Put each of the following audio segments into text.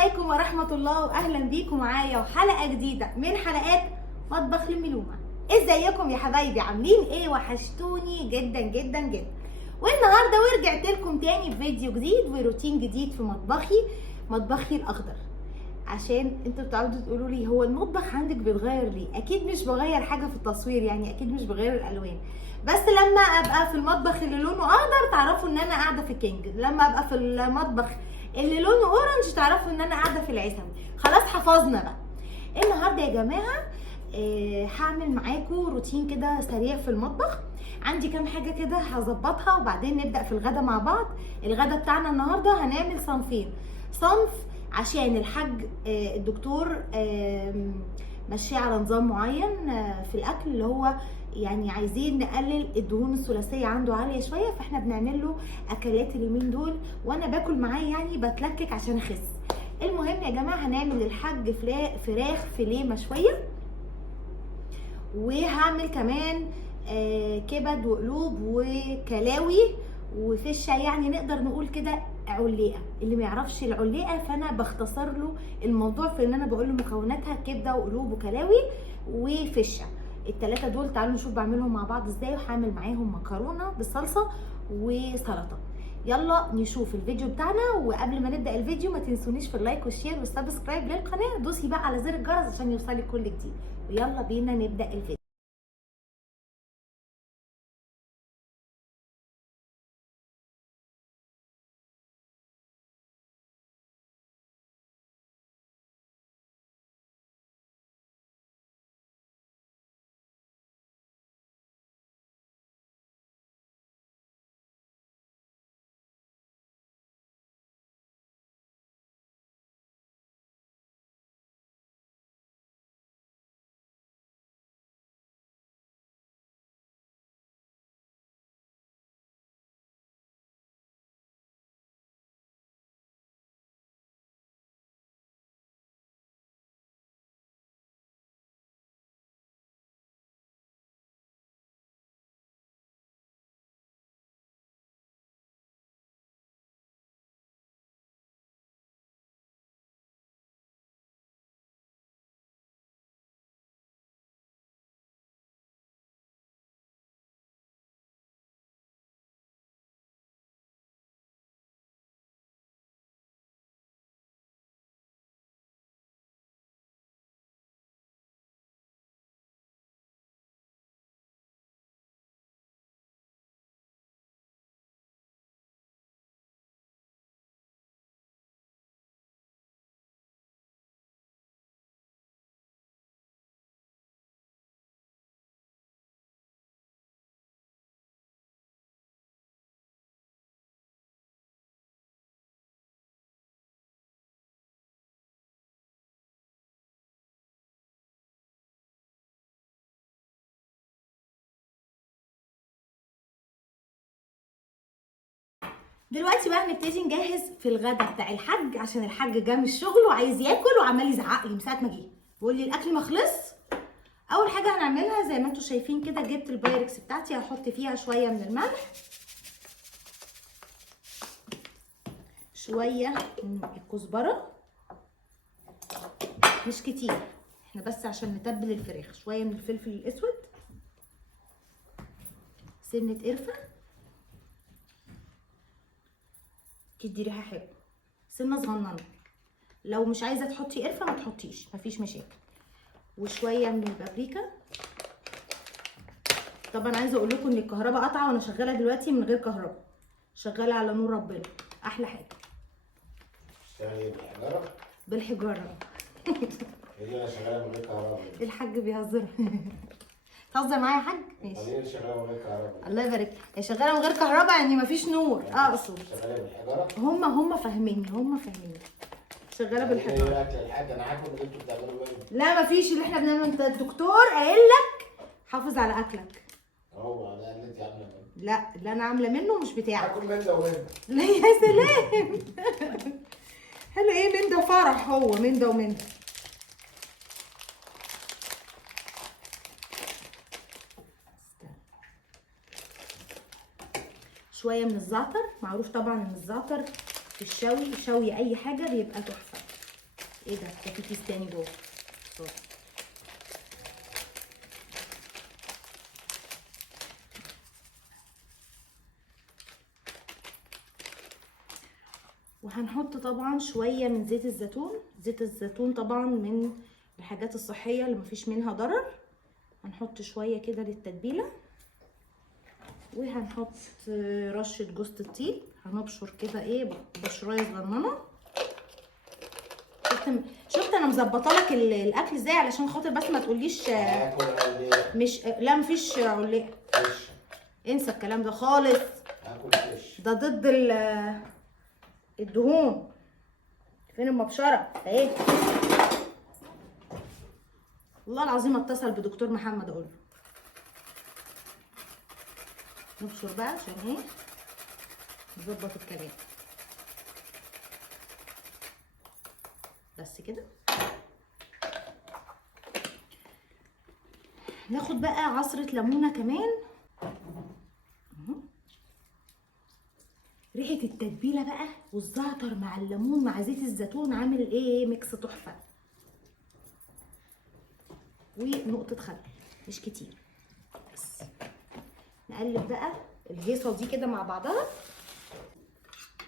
عليكم ورحمة الله واهلا بيكم معايا وحلقة جديدة من حلقات مطبخ لملومة. ازيكم يا حبايبي؟ عاملين ايه؟ وحشتوني جدا جدا جدا. والنهارده ورجعت لكم تاني بفيديو جديد وروتين جديد في مطبخي الاخضر. عشان انتوا بتقعدوا تقولوا لي هو المطبخ عندك بيتغير ليه؟ اكيد مش بغير حاجة في التصوير، يعني اكيد مش بغير الالوان، بس لما ابقى في المطبخ اللي لونه اخضر تعرفوا ان انا قاعده في كينج، لما ابقى في المطبخ اللي لونه اورنج تعرفوا ان انا قاعده في العسل. خلاص حفظنا بقى. النهارده يا جماعه هعمل معاكم روتين كده سريع في المطبخ. عندي كام حاجه كده هظبطها وبعدين نبدا في الغدا مع بعض. الغدا بتاعنا النهارده هنعمل صنفين. صنف عشان الحاج الدكتور ماشي على نظام معين في الاكل، اللي هو يعني عايزين نقلل الدهون الثلاثيه عنده عاليه شويه، فاحنا بنعمل له اكلات اليومين دول وانا باكل معاه، يعني بتلكك عشان اخس. المهم يا جماعه هنعمل للحاج فراخ فيليه مشويه، وهعمل كمان كبد وقلوب وكلاوي وفشه، يعني نقدر نقول كده علقه. اللي ما يعرفش العلقه فانا بختصر له الموضوع في ان انا بقول له مكوناتها كبده وقلوب وكلاوي وفشه. الثلاثه دول تعالوا نشوف بعملهم مع بعض ازاي، وهعمل معاهم مكرونه بالصلصه وسلطه. يلا نشوف الفيديو بتاعنا. وقبل ما نبدا الفيديو ما تنسونيش في اللايك والشير والسبسكرايب للقناه، دوسي بقى على زر الجرس عشان يوصلك كل جديد. ويلا بينا نبدا الفيديو. دلوقتي بقى هنبتدي نجهز في الغدا بتاع الحاج، عشان الحاج جه من الشغل وعايز ياكل وعمال يزعق لي من ساعه ما جه بيقول لي الاكل ما خلص. اول حاجه هنعملها زي ما انتم شايفين كده، جبت البايركس بتاعتي هحط فيها شويه من الملح، شويه من الكزبره، مش كتير، احنا بس عشان نتبل الفراخ، شويه من الفلفل الاسود، سنه قرفه تدي ريحه حلوه، سنه صغننه. لو مش عايزه تحطي قرفه ما تحطيش، مفيش مشاكل. وشويه من البابريكا. طبعا عايزه اقول لكم ان الكهرباء قطعه وانا شغاله دلوقتي من غير كهرباء، شغاله على نور ربنا، احلى حاجه. شغاله بالحجاره؟ بالحجاره. هي شغاله من غير كهرباء. الحاج بيهزر. تهزر معايا يا حاج؟ ماشي. هي شغاله من غير كهرباء. الله يبارك. هي شغاله من غير كهرباء يعني مفيش نور، اقصد شغاله بالحجاره. هم فاهميني، شغاله بالحجاره. ايه اكل الحاج؟ انا هاكل اللي انتوا بتعملوه ايه؟ لا مفيش اللي احنا بنعمله، انت الدكتور قايل لك حافظ على اكلك. هو ده اللي انت عامله منه. لا اللي انا عامله منه مش بتاعك. هاكل من ده ومن ده. لا يا سلام. حلو. ايه من ده؟ فرح هو من ده ومن ده. شويه من الزعتر، معروف طبعا ان الزعتر في الشوي اي حاجه بيبقى تحفه. ايه ده في كيس تاني جوه. وهنحط طبعا شويه من زيت الزيتون. زيت الزيتون طبعا من الحاجات الصحيه اللي مفيش منها ضرر. هنحط شويه كده للتتبيله، وهنحط رشه جوز الطيب. هنبشر كده ايه بشرايه صغننه. شفت انا مظبطه لك الاكل ازاي علشان خاطر بس ما تقوليش هاكل عليه. مش لا مفيش علاقه. فش. انسى الكلام ده خالص، هاكل فش. ده ضد الدهون. فين المبشره اهي. والله العظيم اتصل بدكتور محمد اقول له. نبشر بقى عشان ايه نظبط الكلام. بس كده. ناخد بقى عصرة ليمونة كمان. ريحة التتبيلة بقى والزعتر مع الليمون مع زيت الزيتون عامل ايه ميكس تحفة. ونقطة خل مش كتير بس. نقلب بقى الهيصة دي كده مع بعضها.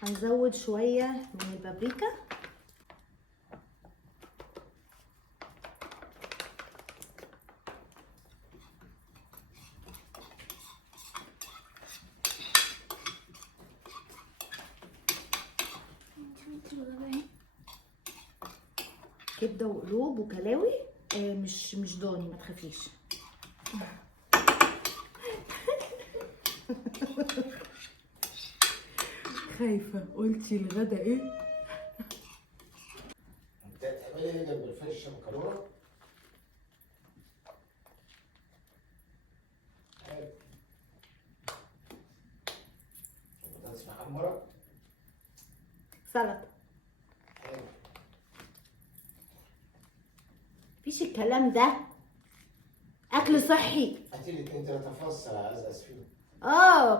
هنزود شوية من البابريكا. كبده وقلوب وكلاوي. مش ضاني ما تخافيش. خايفه قلتي الغدا ايه؟ انت تعملي ايه ده بالفش مكرونه؟ بطاطس محمره. سلطه. مفيش الكلام ده. اكل صحي. هاتي لي 2 3 فص ازقز فيهم.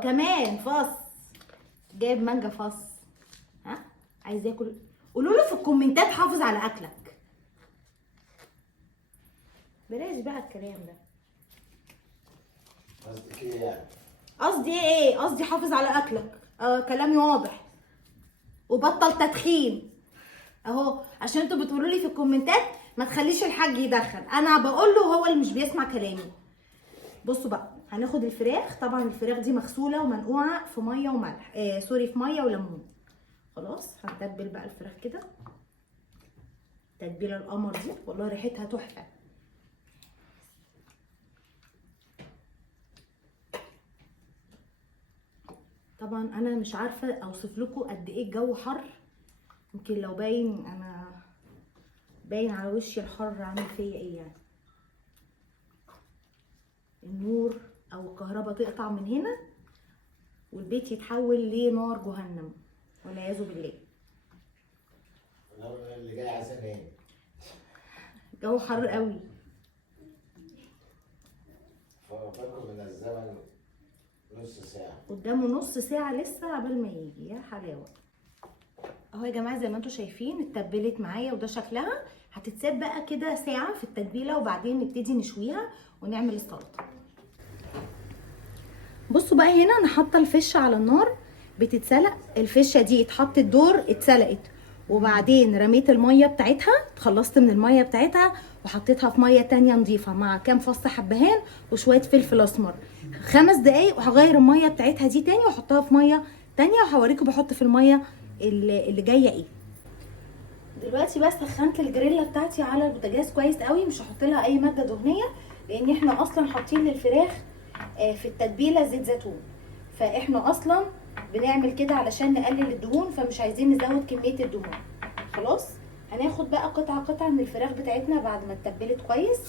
كمان فص. جايب مانجا فص. ها عايز ياكل؟ قولوا له في الكومنتات حافظ على اكلك. بلاش بقى الكلام ده. قصدك ايه يعني؟ قصدي حافظ على اكلك. كلامي واضح. وبطل تدخين اهو، عشان انتوا بتقولوا لي في الكومنتات ما تخليش الحاج يدخن. انا بقول له هو اللي مش بيسمع كلامي. بصوا بقى هناخد الفراخ. طبعا الفراخ دي مغسوله ومنقوعه في ميه وملح. في ميه وليمون. خلاص هنتبل بقى الفراخ كده تتبيله القمر دي. والله ريحتها تحفه. طبعا انا مش عارفه اوصف لكم قد ايه الجو حر. يمكن لو باين انا باين على وشي الحر عامل فيا ايه يعني. النور او الكهرباء تقطع من هنا والبيت يتحول لنار جهنم والعياذ بالله. اللي جاي عايزين ايه؟ الجو حر قوي. فاكر من الزمن نص ساعه. قدامه نص ساعه لسه قبل ما يجي. يا حلاوه. اهو يا جماعه زي ما انتم شايفين اتبلت معايا وده شكلها. هتتساب بقى كده ساعه في التتبيله وبعدين نبتدي نشويها ونعمل السلطه. بصوا بقى هنا انا حاطه الفشه على النار بتتسلق. الفشه دي اتحطت دور اتسلقت وبعدين رميت الميه بتاعتها. اتخلصت من الميه بتاعتها وحطيتها في ميه تانية نظيفه مع كام فص حبهان وشويه فلفل اسمر. 5 دقايق وهغير الميه بتاعتها دي تاني واحطها في ميه تانية وهوريكم بحط في الميه اللي جايه ايه. دلوقتي بس سخنت الجريلا بتاعتي على البوتاجاز كويس قوي. مش هحط لها اي ماده دهنيه لان احنا اصلا حاطين للفراخ في التتبيله زيت زيتون. فاحنا اصلا بنعمل كده علشان نقلل الدهون فمش عايزين نزود كميه الدهون. خلاص هناخد بقى قطعه من الفراخ بتاعتنا بعد ما اتبلت كويس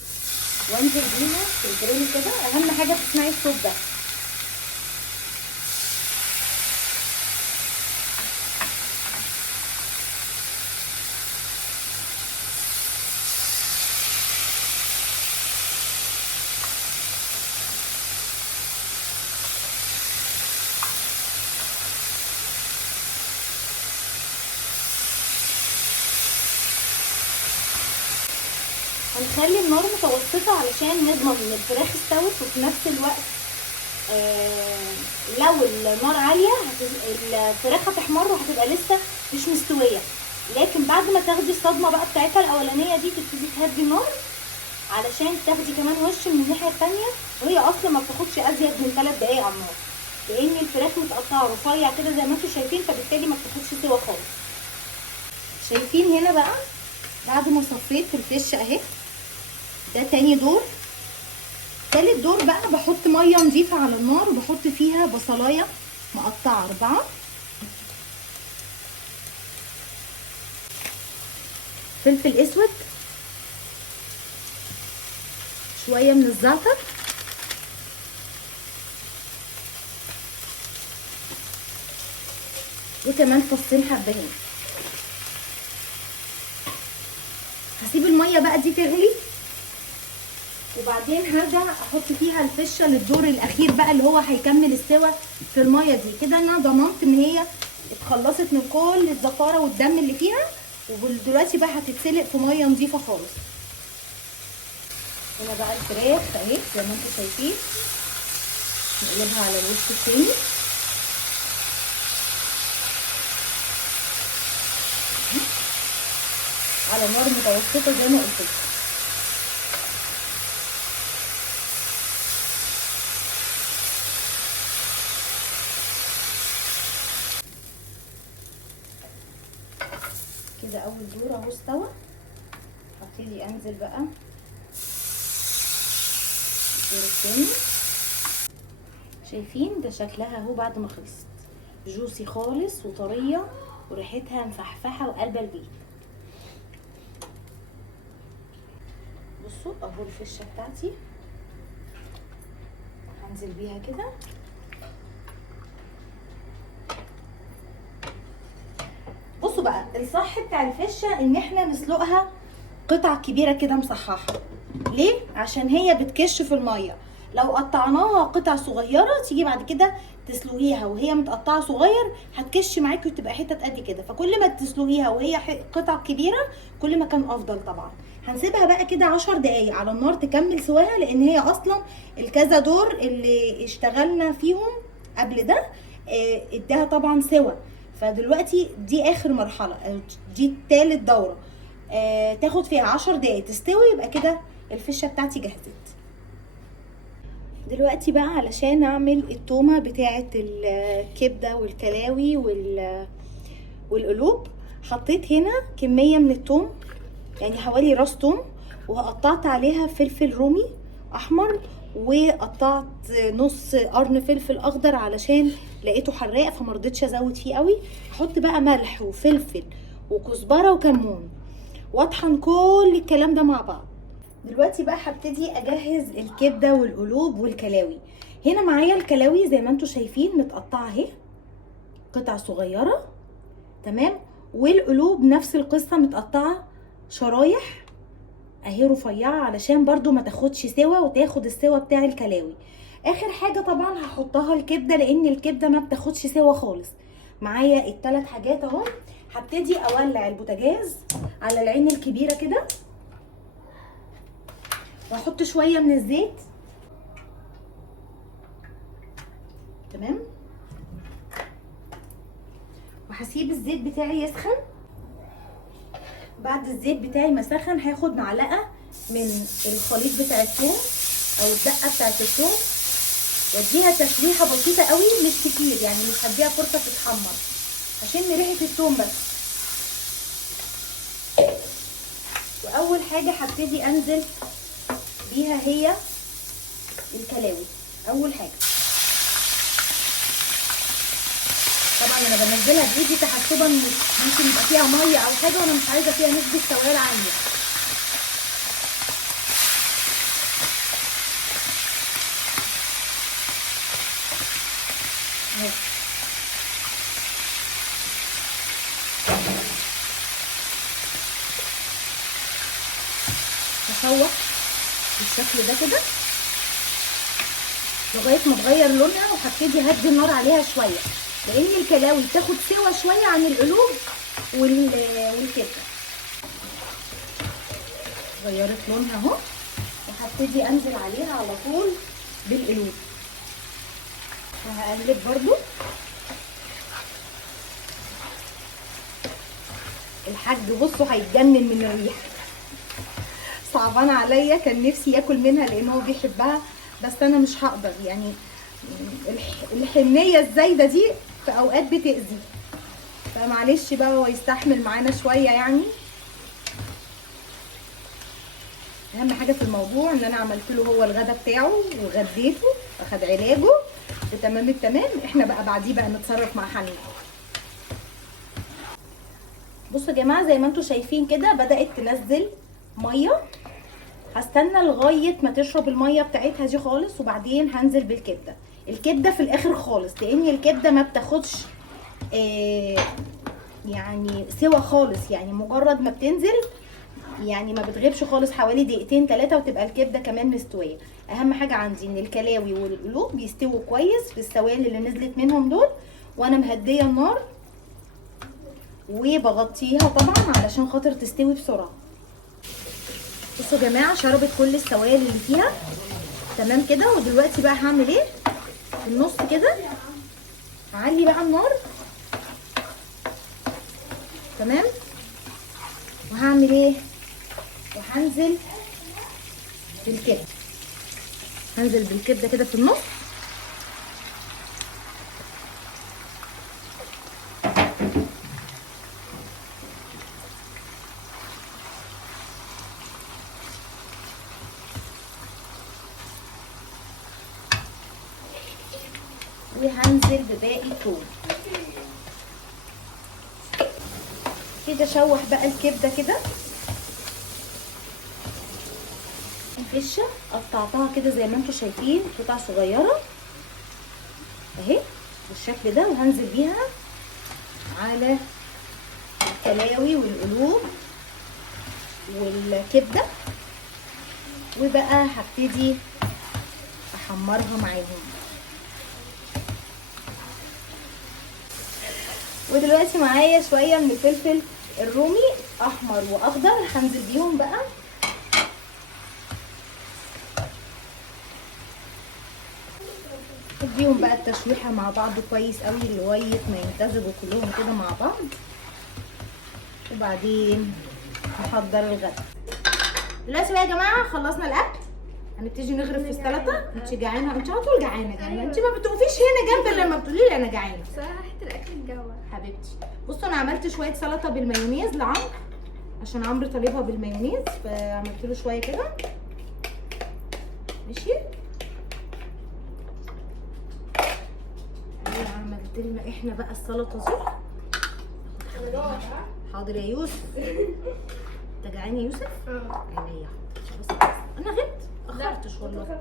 وانزل بيها في الجريل كده. اهم حاجه تسمعي الصوت ده. هنخلي النار متوسطة علشان نضمن ان الفراخ استوت، وفي نفس الوقت لو النار عالية الفراخ هتحمر وهتبقى لسه مش مستوية. لكن بعد ما تاخدي الصدمة بقى بتاعتها الاولانية دي تبتدي تهدي النار علشان تاخدي كمان وش من الناحية التانية، وهي اصلا ما بتاخدش ازيد من 3 دقايق على النار، لان الفراخ متقطعة رفيع كده زي ما انتم شايفين، فبالتالي ما بتاخدش سوا خالص. شايفين هنا بقى بعد ما صفيت في الفش اهي، ده تاني دور. تالت دور بقى بحط ميه نضيفه على النار وبحط فيها بصلايه مقطعه 4، فلفل اسود، شويه من الزعتر، وكمان فصين حبهان. هسيب الميه بقى دي تغلي، وبعدين هرجع احط فيها الفشه للدور الاخير بقى اللي هو هيكمل السوا في الميه دي. كده انا ضمنت ان هي اتخلصت من كل الزفاره والدم اللي فيها، ودلوقتي بقى هتتسلق في ميه نظيفه خالص. هنا بقى الفراخ اهي زي ما انتم شايفين، نقلبها على الوش التاني. على نار متوسطه زي ما قلت لكم. كده اول دور اهو استوى، هبتدي انزل بقى الدور التاني. شايفين ده شكلها اهو بعد ما خلصت، جوسي خالص وطريه وريحتها مفحفحه وقلب البيت. بصوا اهو الفشه بتاعتي هنزل بيها كده. بصوا بقى الصح بتاع الفشه ان احنا نسلقها قطع كبيره كده مصححه. ليه؟ عشان هي بتكش في الميه. لو قطعناها قطع صغيره تيجي بعد كده تسلقيها وهي متقطعه صغير هتكش معاكي وتبقى حتت قد كده، فكل ما تسلقيها وهي قطع كبيره كل ما كان افضل طبعا. هنسيبها بقى كده 10 دقايق على النار تكمل سواها، لان هي اصلا الكذا دور اللي اشتغلنا فيهم قبل ده اداها طبعا سوا. فدلوقتي دي اخر مرحله، دي تالت دوره، تاخد فيها 10 دقايق تستوي، يبقى كده الفشه بتاعتي جهزت. دلوقتي بقى علشان اعمل التومه بتاعه الكبده والكلاوي والقلوب، حطيت هنا كميه من التوم يعني حوالي راس توم، وقطعت عليها فلفل رومي احمر، وقطعت نص قرن فلفل اخضر علشان لقيته حراق فمرضتش ازود فيه قوي. احط بقى ملح وفلفل وكزبره وكمون، واطحن كل الكلام ده مع بعض. دلوقتي بقى هبتدي اجهز الكبده والقلوب والكلاوي. هنا معايا الكلاوي زي ما انتم شايفين متقطعه اهي قطع صغيره تمام، والقلوب نفس القصه متقطعه شرايح اهي رفيعه علشان برضو ما تاخدش سوا وتاخد السوا بتاع الكلاوي. اخر حاجه طبعا هحطها الكبده، لان الكبده ما بتاخدش سوا خالص. معايا الثلاث حاجات اهو. هبتدي اولع البوتاجاز على العين الكبيره كده، واحط شويه من الزيت تمام، وهسيب الزيت بتاعي يسخن. بعد الزيت بتاعي ما سخن هاخد معلقه من الخليط بتاع الثوم او الدقه بتاعت الثوم، واديها تشويحه بسيطه قوي مش كتير، يعني مش هديها فرصه تتحمر، هشم ريحه الثوم بس. واول حاجه هبتدي انزل بيها هي الكلاوي. اول حاجه طبعا انا بنزلها بايدي تحسبا ممكن يبقى فيها ميه او حاجه، وانا مش عايزه فيها نسبه سوائل عاليه. هشوح بالشكل ده كده لغايه ما تغير لونها، وهبتدي اهدي النار عليها شويه، لان الكلاوي تاخد سوا شويه عن القلوب والكبده. غيرت لونها اهو، وهبتدي انزل عليها على طول بالقلوب. وهقلب برضو. الحاج بصوا هيتجنن من الريحه، صعبانه عليا، كان نفسي ياكل منها لان هو بيحبها، بس انا مش هقدر يعني. الحنيه الزايده دي في اوقات بتاذي، فمعلش بقى هو يستحمل معانا شويه يعني. اهم حاجه في الموضوع ان انا عملت له هو الغدا بتاعه وغديته، اخد علاجه وتمام التمام. احنا بقى بعديه بقى نتصرف مع حنين. بصوا يا جماعه زي ما انتم شايفين كده بدات تنزل ميه. هستنى لغايه ما تشرب الميه بتاعتها دي خالص، وبعدين هنزل بالكبده. الكبده في الاخر خالص، لان الكبده ما بتاخدش يعني سوا خالص، يعني مجرد ما بتنزل يعني ما بتغيبش خالص، حوالي دقيقتين 3 وتبقى الكبده كمان مستويه. اهم حاجه عندي ان الكلاوي والقلوب بيستووا كويس في السوائل اللي نزلت منهم دول، وانا مهديه النار وبغطيها طبعا علشان خاطر تستوي بسرعه. بصوا يا جماعه شربت كل السوائل اللي فيها تمام كده. ودلوقتي بقى هعمل ايه؟ في النص كده هعلي بقى النار تمام، وهعمل ايه؟ وهنزل بالكبده. هنزل بالكبده كده في النص. وهنزل بباقي الثوم كده. اشوح بقى الكبده كده. الفشه قطعتها كده زي ما انتم شايفين قطع صغيره اهي بالشكل ده، وهنزل بيها على الكلاوي والقلوب والكبده، وبقى هبتدي احمرها معاهم. ودلوقتي معايا شويه من الفلفل الرومي احمر واخضر، هنزل بيهم بقى. اديهم بقى التشويحه مع بعض كويس قوي لغايه ما يمتزجوا كلهم كده مع بعض، وبعدين نحضر الغدا. دلوقتي بقى يا جماعه خلصنا الاكل، هنبتدي نغرف في السلطه. انت جعانه؟ انت على طول جعانه جعانه، انت ما بتقفيش هنا جنب لما بتقولي لي انا جعانه. بصراحه الاكل الجوع حبيبتي بصوا انا عملت شويه سلطه بالمايونيز لعمرو عشان عمرو طالبها بالمايونيز، فعملت له شويه كده ماشي. عملت لنا احنا بقى السلطه دي. حاضر يا يوسف. انت جعان يا يوسف؟ عينيا حاضر. بس انا غبت اخرتش والله.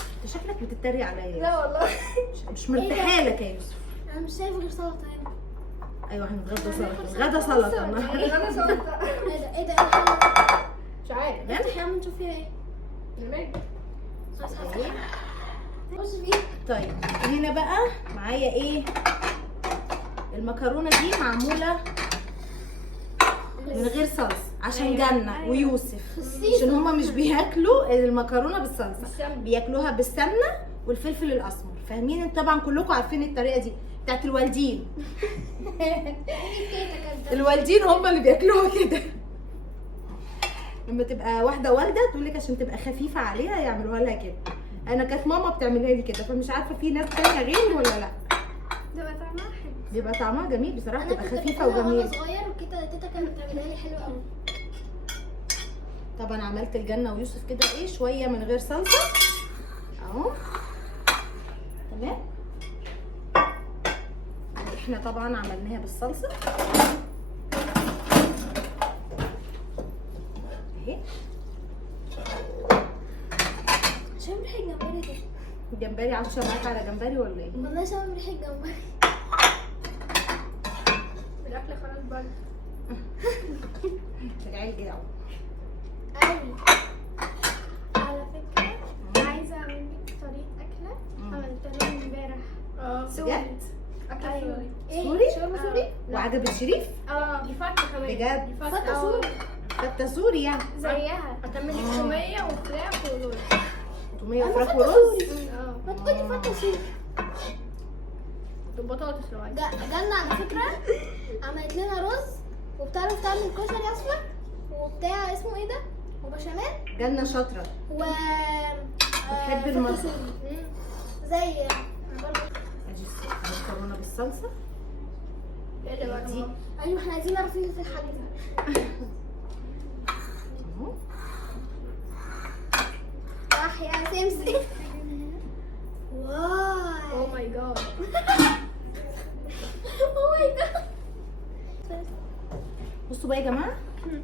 انت شكلك بتتريق عليا. لا والله مش مرتاحه لك يا يوسف. انا مش شايفه غير سلطه هنا. ايوه هنتغدى سلطه. غدا سلطه النهارده. غدا سلطه. ايه ده مش عارف. افتح يا عم نشوف فيها ايه. الماجي بص فيه. طيب هنا بقى معايا ايه؟ المكرونه دي معموله من غير صلصه عشان جنة ويوسف، عشان هما مش بياكلوا المكرونه بالصلصه، بياكلوها بالسمنه والفلفل الاسمر. فاهمين؟ انتوا طبعا كلكم عارفين الطريقه دي بتاعت الوالدين. الوالدين هما اللي بياكلوها كده. لما تبقى واحده والده تقول لك عشان تبقى خفيفه عليها يعملوها لها كده. انا كانت ماما بتعملها لي كده، فمش عارفه في ناس تانية غيري ولا لا. بيبقى طعمها حلو. بيبقى طعمها جميل بصراحه، تبقى خفيفه وانا وجميله. صغير وكده تيتا كانت بتعملها لي حلوه قوي. طبعا عملت الجنة ويوسف كده ايه شويه من غير صلصه اهو تمام. احنا طبعا عملناها بالصلصه اهي. شامم ريحه الجمبري ده. الجمبري عاوزه معاك على جمبري ولا ايه؟ والله شامم ريحه الجمبري. الاكل خلاص بره. العيال جاعوا قوي. على فكره عايزه اعمل لك طريقه اكله عملتها لهم امبارح. بجد؟ اكل سوري. سوري؟ شاورما سوري. وعجب الشريف؟ دي فتة كمان. بجد؟ فتة سوري. فتة سوري يعني. زيها هتعملي تومية وفراخ ورز. تومية أنا وفراخ فتة ورز. سوري. ما تقولي فتة سوري. وبطاطس لو عايزة. جنة على فكرة عملت لنا رز وبتعرف تعمل كشري أصفر وبتاع اسمه ايه ده؟ وبشاميل جنة شاطرة. و بتحب فتة المطبخ. سوري. زي برضه. ادي المكرونة بالصلصة. ايه اللي بقى؟ دي ايوه احنا عايزين نعرف ايه الحاجة دي. اهو. صح يا سمسم. واو. اوه ماي جاد. اوه ماي جاد. بصوا بقى يا جماعة.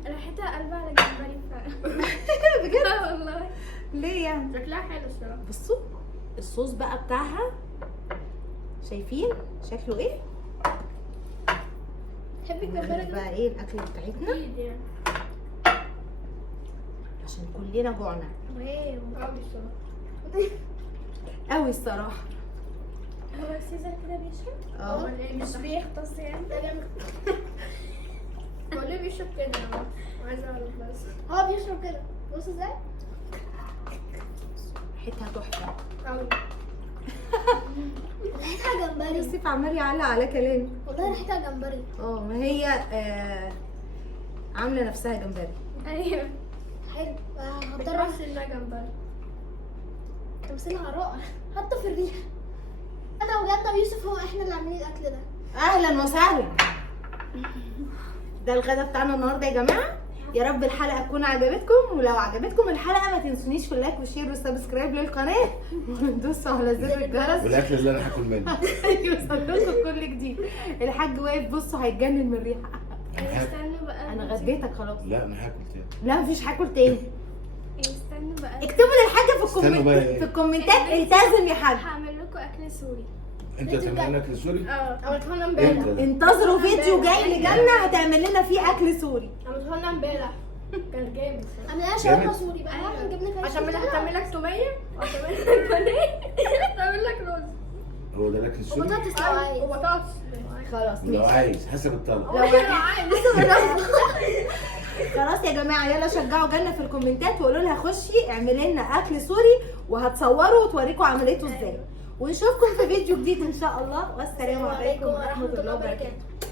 ريحتها قلبها على جمبري فعلا. بجد والله ليه يعني؟ شكلها حلو الصراحة. بصوا الصوص بقى بتاعها، شايفين شكله ايه؟ تحبي نعمل الجمبري؟ بقى ايه الاكل بتاعتنا اكيد يعني. عشان كلنا جوعنا قوي الصراحة. قوي الصراحة. هو سيزر كده بيشرب؟ اه امال ايه مش بيختص يعني؟ ده جامد. هو ليه بيشرب كده؟ أنا عايزة اعرف بس. هو بيشرب كده. بص ازاي؟ ريحتها تحفة. قوي. ريحتها جمبري. يوسف عمال يعلق على كلامي. والله ريحتها جمبري. اه ما هي عاملة نفسها جمبري. ايوه. حلو. هضطر بتحس انها جمبري. تمثيلها رائع حتى في الريحة. انا وجدة ويوسف هو احنا اللي عاملين الاكل ده. اهلا وسهلا. ده الغدا بتاعنا النهارده يا جماعه. يا رب الحلقه تكون عجبتكم، ولو عجبتكم الحلقه ما تنسونيش في اللايك والشير والسبسكرايب للقناه وتدوسوا على زر الجرس والاكل اللي انا هاكل منه يوصلكم كل جديد. الحاج واقف بصوا هيتجنن من الريحه. استنوا بقى. انا غديتك خلاص. لا انا هاكل تاني. لا مفيش هاكل تاني. استنوا بقى. اكتبوا للحاجه استنوا بقى إيه؟ في الكومنتات التزم يا حاج. هعمل لكم اكل سوري. انت تعمل اكل سوري؟ عملته لنا امتى امبارح. ده؟ انتظروا فيديو جاي لجنة هتعمل لنا فيه اكل سوري. عملته لنا امبارح. كان جامد الصراحة. عملناها شاورما جامد. سوري بقى. احنا جبنا فيها هتعمل لك تومية وهتعمل لك بانيه هتعمل لك رز هو ده الاكل السوري؟ وبطاطس لو عايز. وبطاطس. خلاص لو ماشي. عايز حسب الطلب. لو عايز. خلاص يا جماعه يلا شجعوا جنة في الكومنتات وقولوا لها خشي اعملي لنا اكل سوري وهتصوروا وتوريكم عمليته ازاي. ونشوفكم في فيديو جديد ان شاء الله، والسلام عليكم ورحمه الله وبركاته.